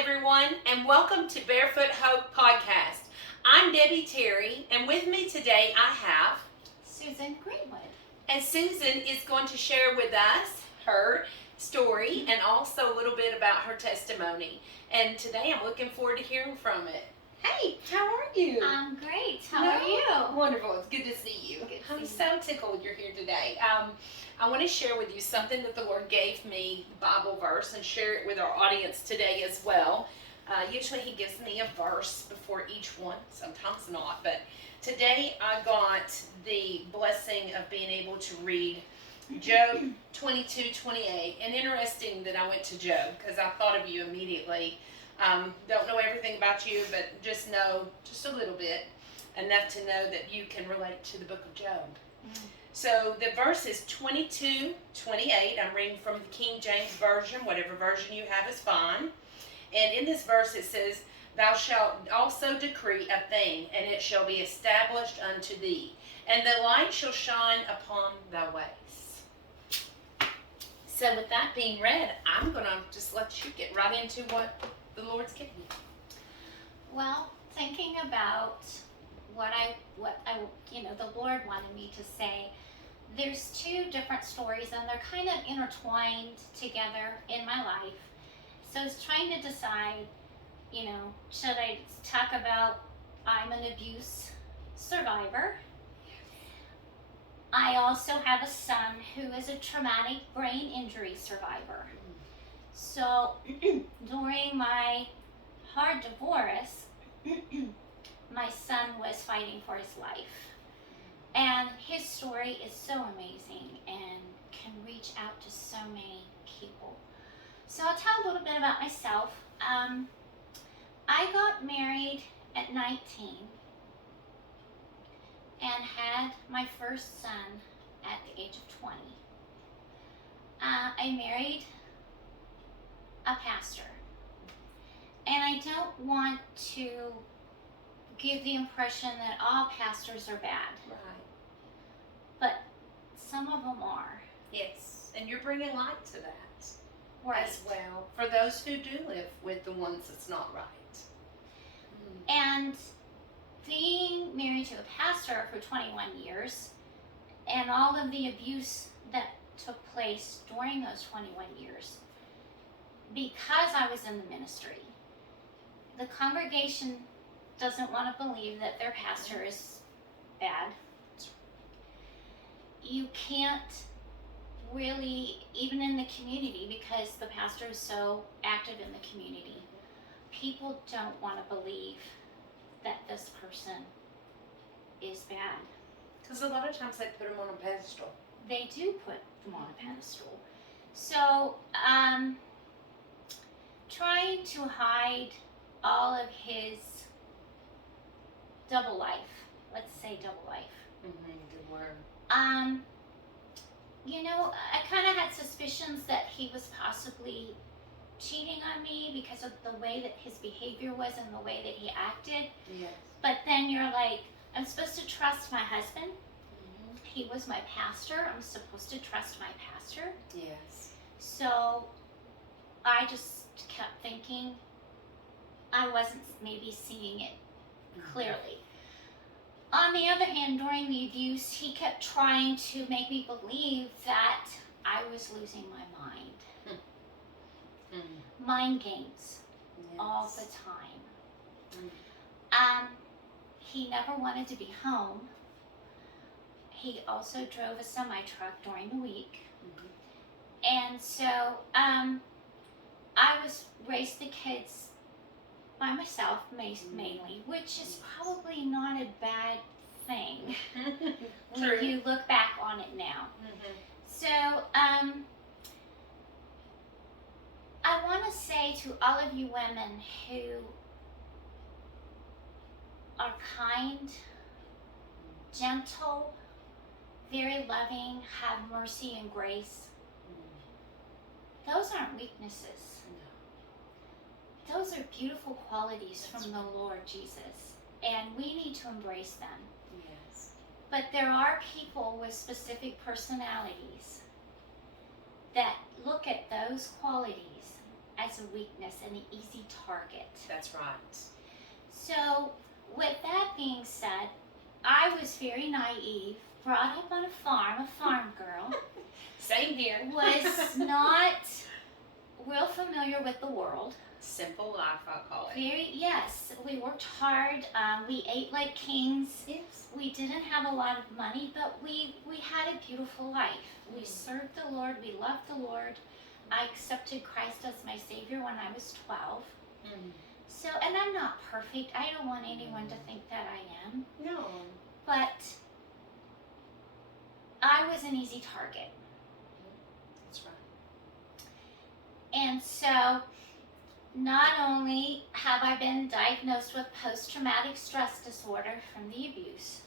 everyone, and welcome to Barefoot Hope Podcast. I'm Debbie Terry, and with me today I have Susan Greenwood. And Susan is going to share with us her story and also a little bit about her testimony. And today I'm looking forward to hearing from it. Hey, how are you? I'm great. How are you? Wonderful. It's good to see you. I'm so tickled you're here today. I want to share with you something that the Lord gave me, Bible verse, and share it with our audience today as well. Usually He gives me a verse before each one, sometimes not, but today I got the blessing of being able to read Job 22:28. And interesting that I went to Job because I thought of you immediately. Don't know everything about you, but just know just a little bit, enough to know that you can relate to the book of Job. So the verse is 22:28. I'm reading from the King James Version. Whatever version you have is fine. And in this verse it says, "Thou shalt also decree a thing, and it shall be established unto thee, and the light shall shine upon thy ways." So with that being read, I'm going to just let you get right into what the Lord's given you. Well, thinking about what the Lord wanted me to say, there's two different stories and they're kind of intertwined together in my life. So I was trying to decide, should I talk about I'm an abuse survivor? I also have a son who is a traumatic brain injury survivor. So during my hard divorce, my son was fighting for his life. And his story is so amazing and can reach out to so many people. So I'll tell a little bit about myself. I got married at 19 and had my first son at the age of 20. I married a pastor. And I don't want to give the impression that all pastors are bad. Right. But some of them are. Yes. And you're bringing light to that Right. as well for those who do live with the ones that's not right. And being married to a pastor for 21 years and all of the abuse that took place during those 21 years, because I was in the ministry, the congregation doesn't want to believe that their pastor is bad. You can't really, even in the community, because the pastor is so active in the community, people don't want to believe that this person is bad. Because a lot of times they put them on a pedestal. They do put them on a pedestal. So, trying to hide all of his double life. Let's say double life. Good word. I kind of had suspicions that he was possibly cheating on me because of the way that his behavior was and the way that he acted. Yes. But then you're like, I'm supposed to trust my husband. He was my pastor. I'm supposed to trust my pastor. Yes. So I just kept thinking I wasn't maybe seeing it clearly. On the other hand, during the abuse, he kept trying to make me believe that I was losing my mind. Mind games all the time. He never wanted to be home. He also drove a semi-truck during the week. And so I was raised the kids by myself mainly, which is probably not a bad thing when you look back on it now. So I want to say to all of you women who are kind, gentle, very loving, have mercy and grace, those aren't weaknesses. Those are beautiful qualities from the Lord Jesus, and we need to embrace them. Yes. But there are people with specific personalities that look at those qualities as as a weakness and an easy target. That's right. So, with that being said, I was very naive, brought up on a farm girl. Same here. Was not real familiar with the world. Simple life, I'll call it. Yes, we worked hard. We ate like kings. Yes. We didn't have a lot of money, but we had a beautiful life. We served the Lord. We loved the Lord. I accepted Christ as my Savior when I was 12. So, and I'm not perfect. I don't want anyone to think that I am. No. But I was an easy target. That's right. And so, not only have I been diagnosed with post-traumatic stress disorder from the abuse,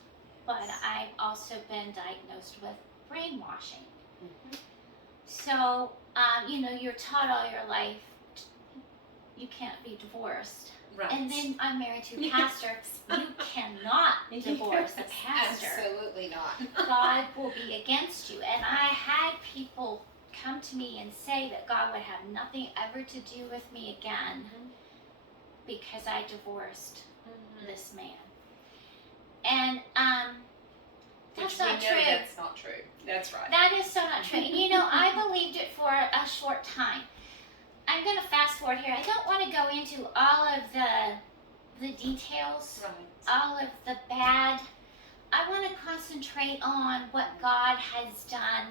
but I've also been diagnosed with brainwashing. So, you're taught all your life you can't be divorced. Right. And then I'm married to a pastor. You cannot divorce a pastor. Absolutely not. God will be against you. And I had people come to me and say that God would have nothing ever to do with me again because I divorced this man. And that's not true. That's not true. That's right. That is so not true. And I believed it for a short time. I'm going to fast forward here. I don't want to go into all of the details, all of the bad. I want to concentrate on what God has done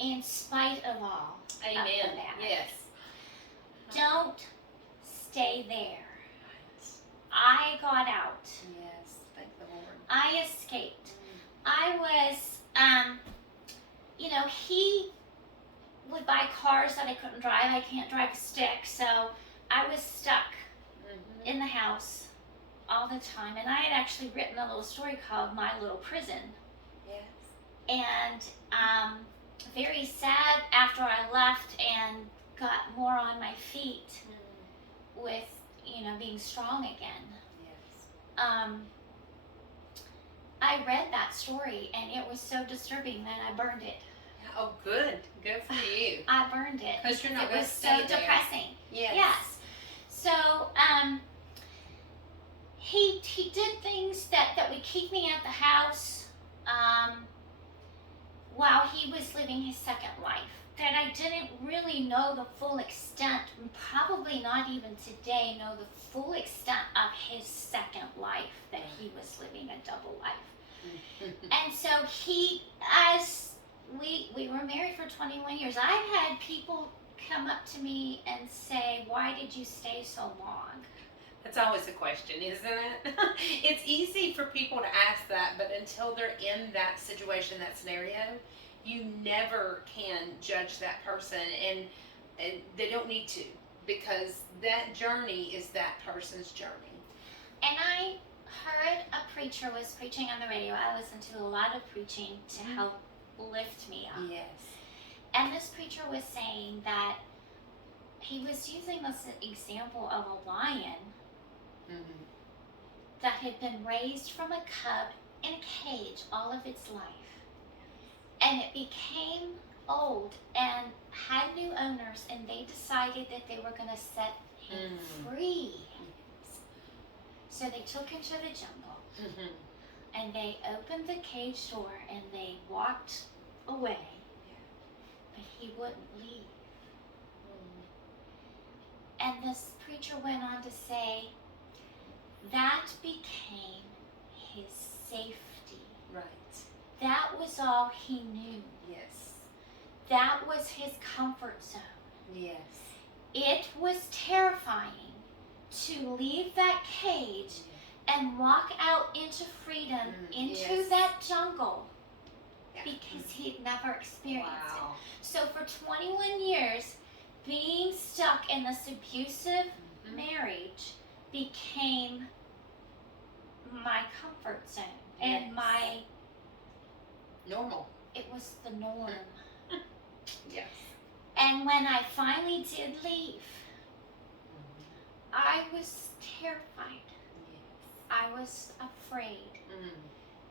in spite of all. Amen. Of the bad. Yes. Don't stay there. I got out. Yes. Thank the Lord. I escaped. I was, he would buy cars that I couldn't drive. I can't drive a stick, so I was stuck in the house all the time. And I had actually written a little story called My Little Prison. Yes. And very sad after I left and got more on my feet with, being strong again. Yes. I read that story and it was so disturbing that I burned it. Oh, good. Good for you. I burned it. Because you're not It was so depressing. Yes. So, he did things that would keep me at the house while he was living his second life. That I didn't really know the full extent, and probably not even today know the full extent of his second life, that he was living a double life. And so as we were married for 21 years, I've had people come up to me and say, why did you stay so long? That's always a question, isn't it? It's easy for people to ask that, but until they're in that situation, that scenario, you never can judge that person, and they don't need to, because that journey is that person's journey. And I heard a preacher was preaching on the radio. I listened to a lot of preaching to help lift me up. Yes. And this preacher was saying that he was using this example of a lion that had been raised from a cub in a cage all of its life. And it became old and had new owners, and they decided that they were going to set him free. So they took him to the jungle, and they opened the cage door, and they walked away, but he wouldn't leave. And this preacher went on to say, that became his safety. Right. That was all he knew. Yes. That was his comfort zone. Yes. It was terrifying to leave that cage and walk out into freedom, into that jungle, because he'd never experienced it. So for 21 years, being stuck in this abusive marriage became my comfort zone and my normal. It was the norm. Yes. And when I finally did leave, I was terrified. I was afraid.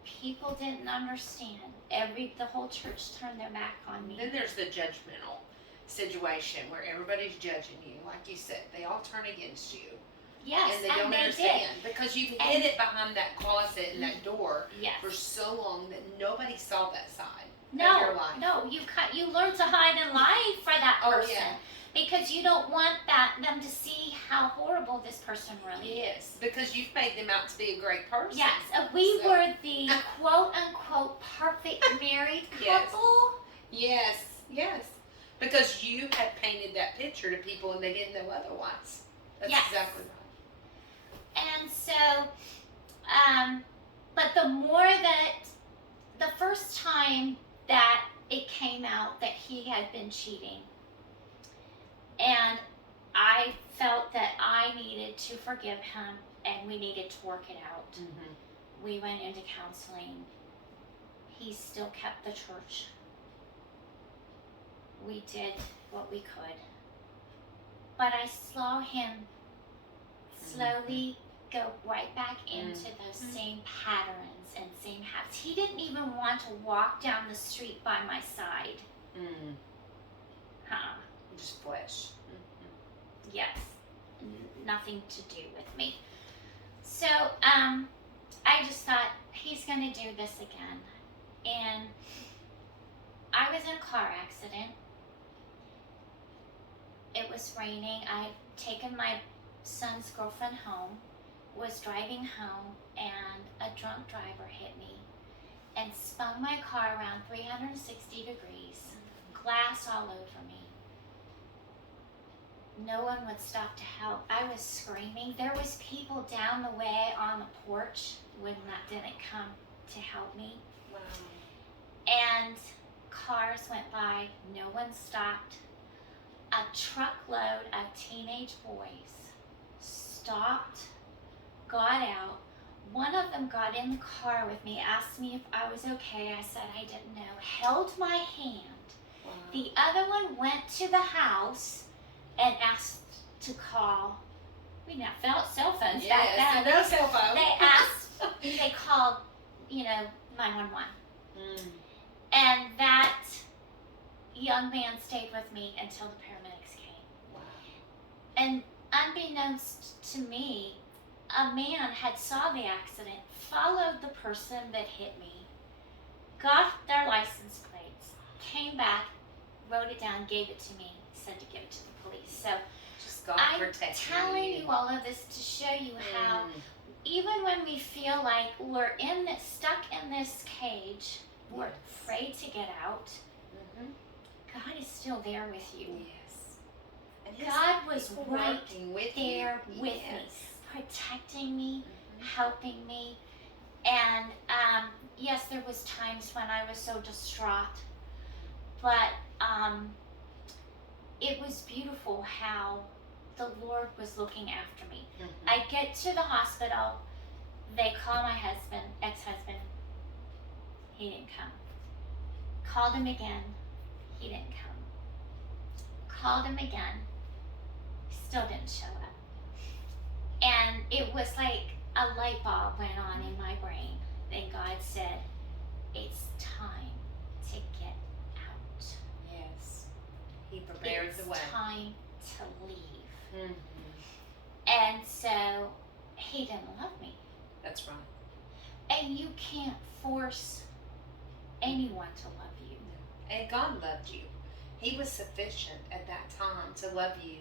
People didn't understand. The whole church turned their back on me. Then there's the judgmental. situation where everybody's judging you, like you said, they all turn against you. Yes, And they don't understand because you've hid it behind that closet and that door for so long that nobody saw that side of your life. No, you learn to hide and lie for that person. Oh, yeah. Because you don't want them to see how horrible this person really is. Yes, because you've made them out to be a great person. Yes, we were the quote-unquote perfect married couple. Yes. Because you had painted that picture to people and they didn't know otherwise. That's exactly right. And so, but the more that, the first time that it came out that he had been cheating, and I felt that I needed to forgive him and we needed to work it out. Mm-hmm. We went into counseling. He still kept the church. We did what we could. But I saw him slowly go right back into those same patterns and same habits. He didn't even want to walk down the street by my side. Just flesh. Yes. Nothing to do with me. So, I just thought, he's going to do this again. And I was in a car accident. It was raining. I'd taken my son's girlfriend home, was driving home, and a drunk driver hit me and spun my car around 360 degrees, glass all over me. No one would stop to help. I was screaming. There was people down the way on the porch when that didn't come to help me. Wow. And cars went by. No one stopped. A truckload of teenage boys stopped, got out. One of them got in the car with me, asked me if I was okay. I said I didn't know. Held my hand. Wow. The other one went to the house and asked to call. We didn't have cell phones back then. No cell phone. They called, 911. And that young man stayed with me until the paramedics came. Wow. And unbeknownst to me, a man had saw the accident, followed the person that hit me, got their license plates, came back, wrote it down, gave it to me, said to give it to the police. So just God I'm telling you all of this to show you how even when we feel like we're stuck in this cage, we're afraid to get out, God is still there with you. Yes. And God was right there with me, protecting me, helping me. And yes, there was times when I was so distraught, but it was beautiful how the Lord was looking after me. I get to the hospital, they call my husband, ex-husband, he didn't come. Called him again, he didn't come. Called him again, still didn't show up. And it was like a light bulb went on in my brain. And God said, it's time to get out. Yes. He prepared the way. It's time to leave. And so he didn't love me. That's right. And you can't force anyone to love you. And God loved you. He was sufficient at that time to love you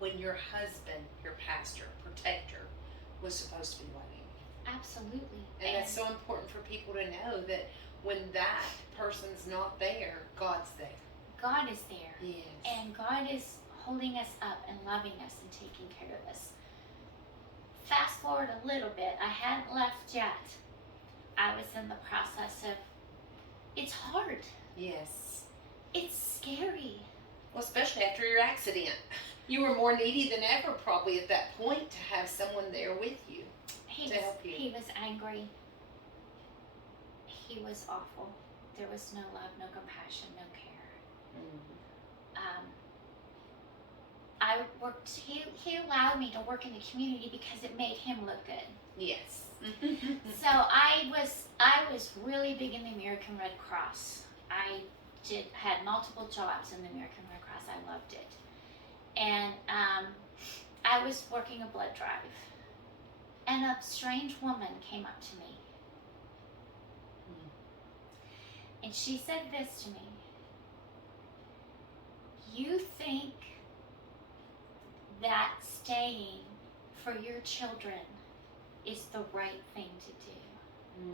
when your husband, your pastor, protector, was supposed to be loving you. Absolutely. And that's so important for people to know that when that person's not there, God's there. God is there. Yes. And God is holding us up and loving us and taking care of us. Fast forward a little bit. I hadn't left yet. I was in the process of, it's hard. Yes. It's scary. Well, especially after your accident. You were more needy than ever probably at that point to have someone there with you to help you. He was angry. He was awful. There was no love, no compassion, no care. I worked, he allowed me to work in the community because it made him look good. Yes. So I was really big in the American Red Cross. I had multiple jobs in the American Red Cross. I loved it. And I was working a blood drive. And a strange woman came up to me. And she said this to me. You think that staying for your children is the right thing to do.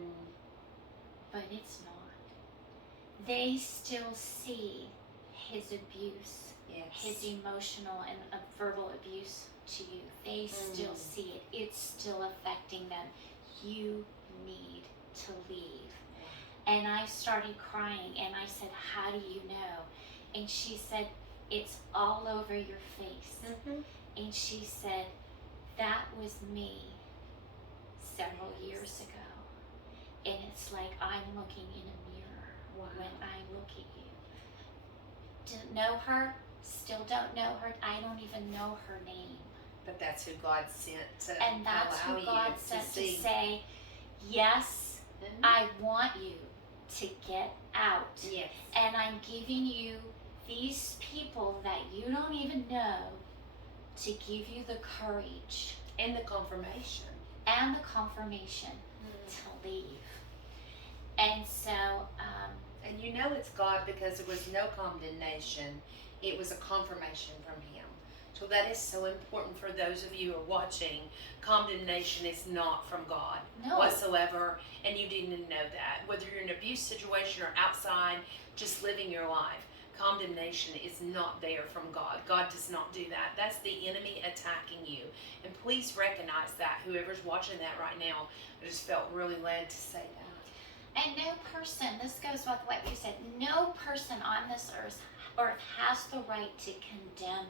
But it's not. They still see his abuse, his emotional and verbal abuse to you. They still see it. It's still affecting them. You need to leave. And I started crying and I said, how do you know? And she said, it's all over your face. And she said, that was me several years ago. And it's like I'm looking in a mirror when I look at you. Didn't know her, still don't know her. I don't even know her name. But that's who God sent to and that's allow who God you sent to see. say, yes, I want you to get out. Yes. And I'm giving you these people that you don't even know to give you the courage And the confirmation. and the confirmation to leave. And so, and you know it's God because there was no condemnation. It was a confirmation from Him. So that is so important for those of you who are watching. Condemnation is not from God whatsoever, and you didn't know that. Whether you're in an abuse situation or outside, just living your life, condemnation is not there from God. God does not do that. That's the enemy attacking you. And please recognize that. Whoever's watching that right now, I just felt really led to say that. and no person, this goes with what you said, no person on this earth has the right to condemn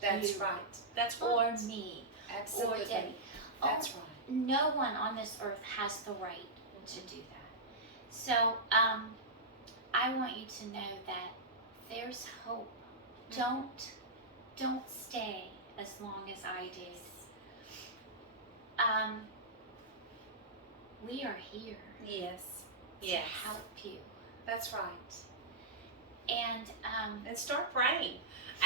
That's you right. That's or right. me Absolutely. or Debbie. That's right. No one on this earth has the right to do that. So I want you to know that there's hope. Don't stay as long as I did. We are here Yes. to help you. That's right. And start praying.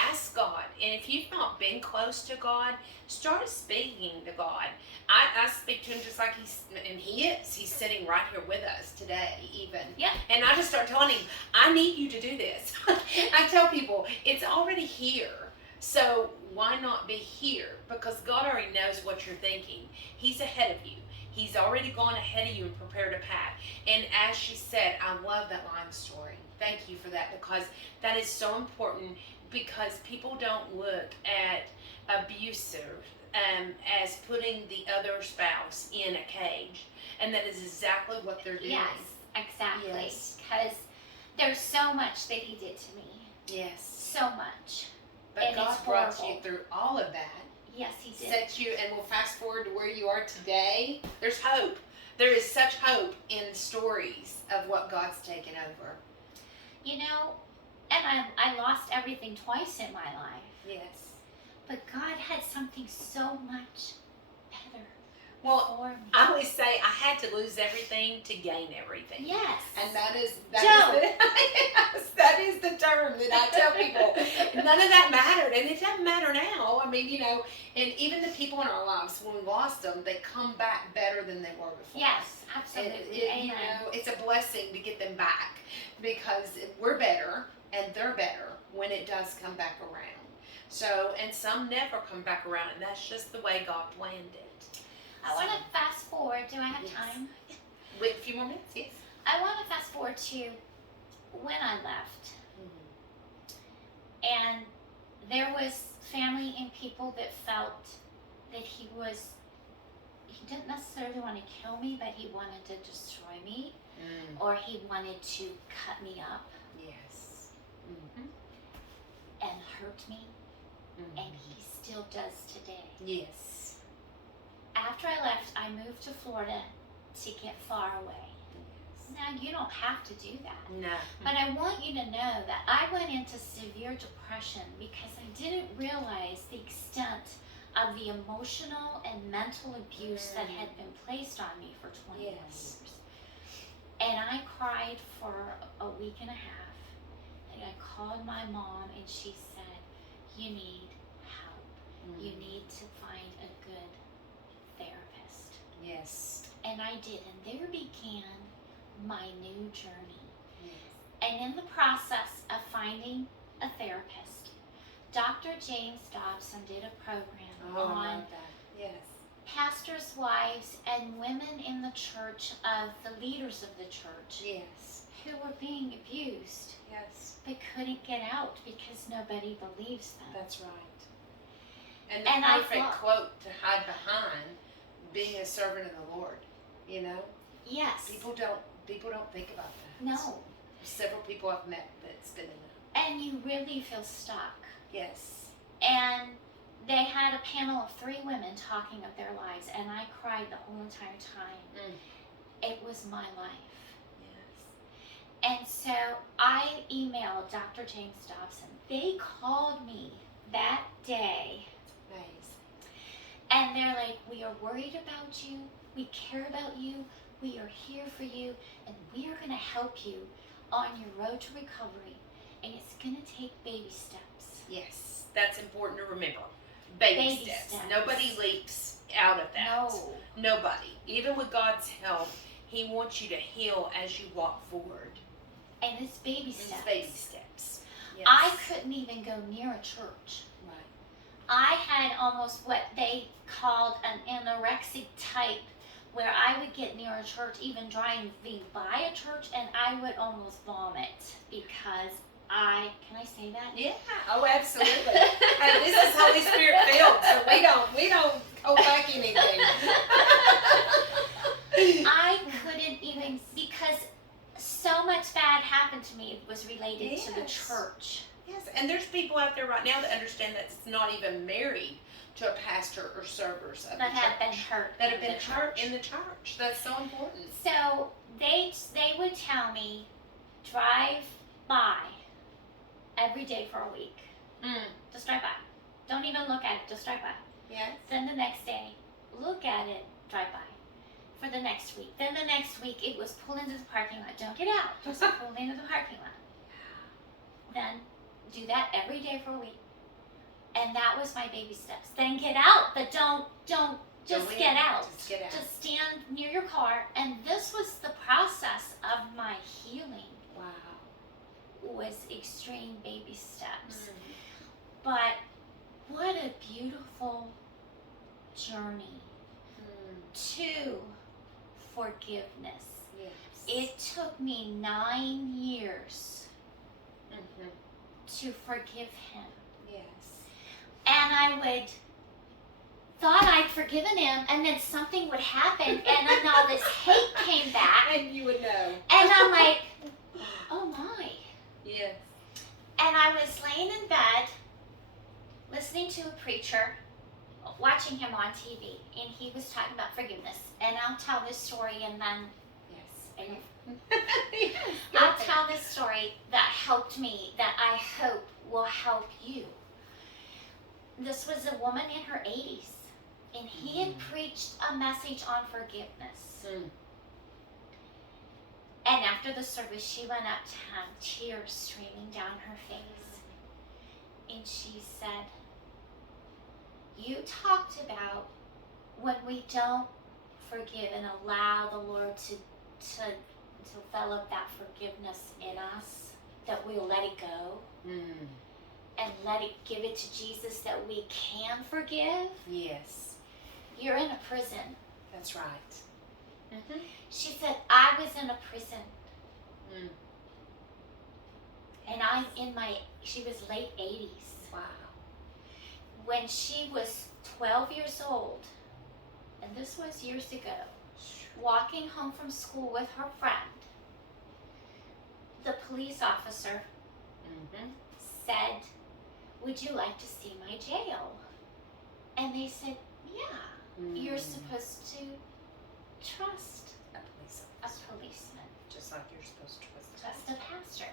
Ask God. And if you've not been close to God, start speaking to God. I speak to Him just like He's sitting right here with us today even. Yeah. And I just start telling Him, I need you to do this. I tell people, it's already here. So why not be here? Because God already knows what you're thinking. He's ahead of you. He's already gone ahead of you and prepared a path. And as she said, I love that line story. Thank you for that, because that is so important, because people don't look at abusive as putting the other spouse in a cage. And that is exactly what they're doing. yes, exactly. Yes. Because there's so much that he did to me. Yes. So much. But And God it's brought horrible. you through all of that. Yes, he did. Set you, and we'll fast forward to where you are today. There's hope. There is such hope in stories of what God's taken over. You know, and I lost everything twice in my life. Yes. But God had something so much better Well, for me. I always say I had to lose everything to gain everything. Yes. And that is Joe. that is the term that I tell people. None of that mattered, and it doesn't matter now. I mean, you know, and even the people in our lives, when we lost them, they come back better than they were before. Yes, absolutely. And you know, it's a blessing to get them back, because we're better and they're better when it does come back around. So, and some never come back around, and that's just the way God planned it. I want to fast forward. Do I have Yes. time? Wait a few more minutes, yes. I want to fast forward to when I left. And there was family and people that felt that he didn't necessarily want to kill me, but he wanted to destroy me, or he wanted to cut me up Yes. and hurt me, and he still does today. Yes. After I left, I moved to Florida to get far away. Now, you don't have to do that. No. But I want you to know that I went into severe depression because I didn't realize the extent of the emotional and mental abuse that had been placed on me for 20 Yes. years. And I cried for a week and a half. I called my mom and she said, you need help. You need to find a good therapist. Yes. And I did, and there began my new journey. Yes. And in the process of finding a therapist, Dr. James Dobson did a program on yes. pastors' wives and women in the church of the leaders of the church Yes. who were being abused Yes. but couldn't get out because nobody believes them. That's right. And the perfect quote to hide behind being a servant of the Lord, you know? Yes. People don't think about that. No. Several people I've met that's been in that. And you really feel stuck. Yes. And they had a panel of 3 women talking of their lives, and I cried the whole entire time. It was my life. Yes. And so I emailed Dr. James Dobson. They called me that day. Nice. And they're like, we are worried about you. We care about you. We are here for you. And we are going to help you on your road to recovery. And it's going to take baby steps. Yes. That's important to remember. Baby steps. Nobody leaps out of that. No. Nobody. Even with God's help, He wants you to heal as you walk forward. And it's baby steps. It's baby steps. Yes. I couldn't even go near a church. Right. I had almost what they called an anorexic type, where I would get near a church, even driving by a church, and I would almost vomit because can I say that? Yeah. Oh, absolutely. This is Holy Spirit filled, so we don't hold back anything. I couldn't even, because so much bad happened to me was related to the church. Yes, and there's people out there right now that understand that it's not even married to a pastor or servers of the church. Have been hurt. That have been hurt in the church. That's so important. So they would tell me, drive by every day for a week. Just drive by. Don't even look at it, just drive by. Yes. Then the next day, look at it, drive by. For the next week. Then the next week, it was pull into the parking lot. Don't get out. Just pull into the parking lot. Then do that every day for a week. And that was my baby steps. Then get out, but don't just get out. Just get out. Just stand near your car. And this was the process of my healing. Wow. Was extreme baby steps. But what a beautiful journey to forgiveness. Yes. It took me 9 years to forgive him. Yes. And I thought I'd forgiven him, and then something would happen, and then all this hate came back. And you would know. And I'm like, oh my. Yes. And I was laying in bed, listening to a preacher, watching him on TV, and he was talking about forgiveness. And I'll tell this story, and then Yes, I'll tell this story that helped me, that I hope will help you. This was a woman in her 80s, and he had preached a message on forgiveness. And after the service, she went up to him, tears streaming down her face. And she said, you talked about when we don't forgive and allow the Lord to develop that forgiveness in us, that we'll let it go and give it to Jesus, that we can forgive. Yes. You're in a prison. That's right. She said, I was in a prison. And she was late 80s. Wow. When she was 12 years old, and this was years ago, walking home from school with her friend, the police officer said, would you like to see my jail? And they said, yeah, you're supposed to trust a policeman. Just like you're supposed to trust a pastor.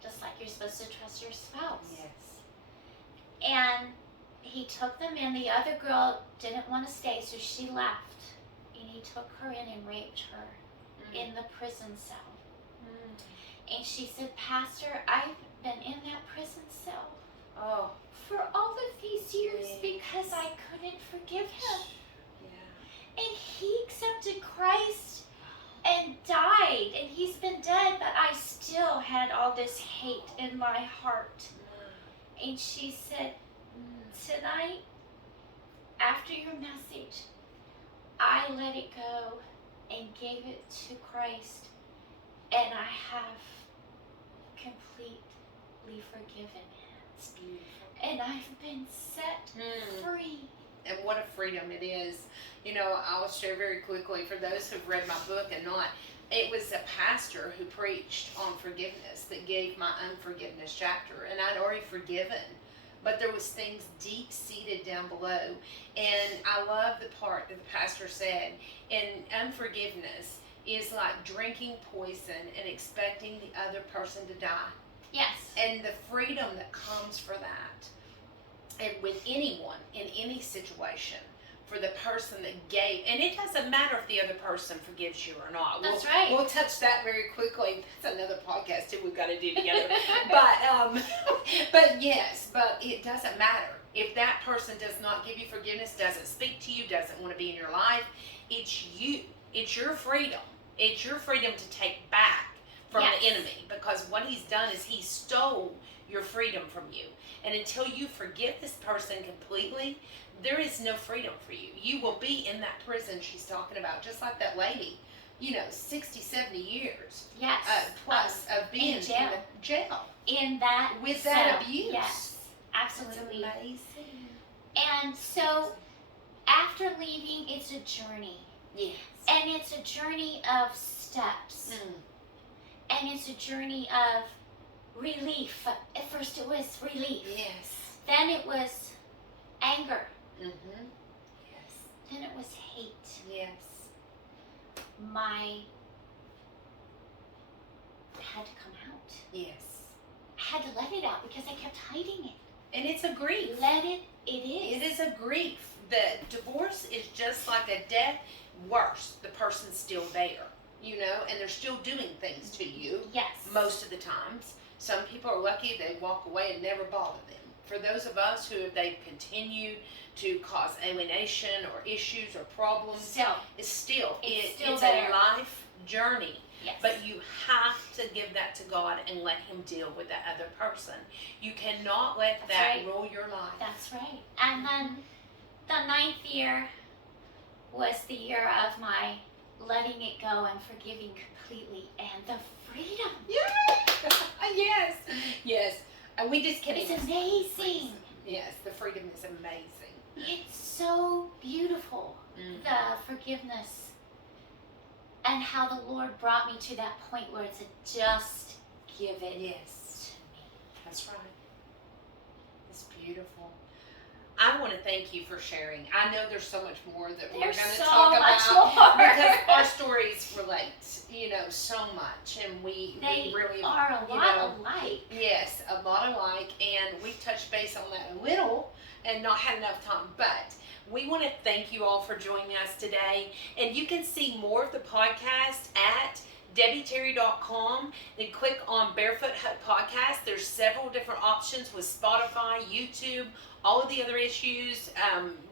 Just like you're supposed to trust your spouse. Yes. And he took them in. The other girl didn't want to stay, so she left. And he took her in and raped her in the prison cell. And she said, Pastor, I've been in that prison cell Oh. for all of these years Yes. because I couldn't forgive him. Yeah. And he accepted Christ and died, and he's been dead, but I still had all this hate in my heart. And she said, tonight, after your message, I let it go and gave it to Christ, and I have completely forgiven him. And I've been set free. And what a freedom it is. You know, I'll share very quickly for those who've read my book and not. It was a pastor who preached on forgiveness that gave my unforgiveness chapter, and I'd already forgiven, but there was things deep seated down below. And I love the part that the pastor said, and unforgiveness is like drinking poison and expecting the other person to die. Yes. And the freedom that comes for that, and with anyone in any situation, for the person that gave, and it doesn't matter if the other person forgives you or not. That's right. We'll touch that very quickly. That's another podcast too we've got to do together. but yes, but it doesn't matter. If that person does not give you forgiveness, doesn't speak to you, doesn't want to be in your life, it's you. It's your freedom. It's your freedom to take back from the enemy, because what he's done is he stole your freedom from you. And until you forgive this person completely, there is no freedom for you. You will be in that prison she's talking about, just like that lady, 60, 70 years plus of being in jail. In that with cell. that abuse. Yes, absolutely. It's amazing. And so after leaving, it's a journey. Yes. And it's a journey of steps. And it's a journey of relief. At first it was relief. Yes. Then it was anger. Yes. Then it was hate. Yes. My had to come out. Yes. I had to let it out because I kept hiding it. And it's a grief. Let it. It is. It is a grief. The divorce is just like a death. Worse, the person's still there, and they're still doing things to you. Yes. Most of the times. Some people are lucky they walk away and never bother them. For those of us who they've continued to cause alienation or issues or problems, it's still there. a life journey. Yes. But you have to give that to God and let him deal with that other person. You cannot let rule your life. That's right. And then the 9th year was the year of my letting it go and forgiving completely, and the freedom. Yes. Yes. And we just can't. It's amazing. Yes, the freedom is amazing. It's so beautiful, the forgiveness, and how the Lord brought me to that point where it's a just give it to me. That's right. It's beautiful. I want to thank you for sharing. I know there's so much more that we're going to talk about because our stories relate, so much, and we really are a lot alike. Yes, a lot alike, and we've touched base on that a little and not had enough time, but we want to thank you all for joining us today, and you can see more of the podcast at DebbieTerry.com, then click on Barefoot Hut Podcast. There's several different options with Spotify, YouTube, all of the other issues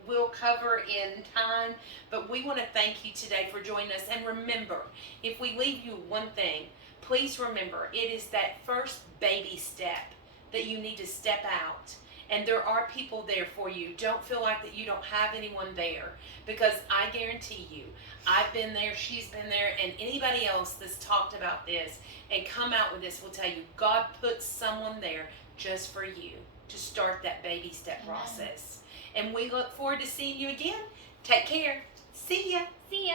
we'll cover in time. But we want to thank you today for joining us. And remember, if we leave you one thing, please remember, it is that first baby step that you need to step out. And there are people there for you. Don't feel like that you don't have anyone there, because I guarantee you, I've been there, she's been there, and anybody else that's talked about this and come out with this will tell you, God puts someone there just for you to start that baby step process. And we look forward to seeing you again. Take care. See ya. See ya.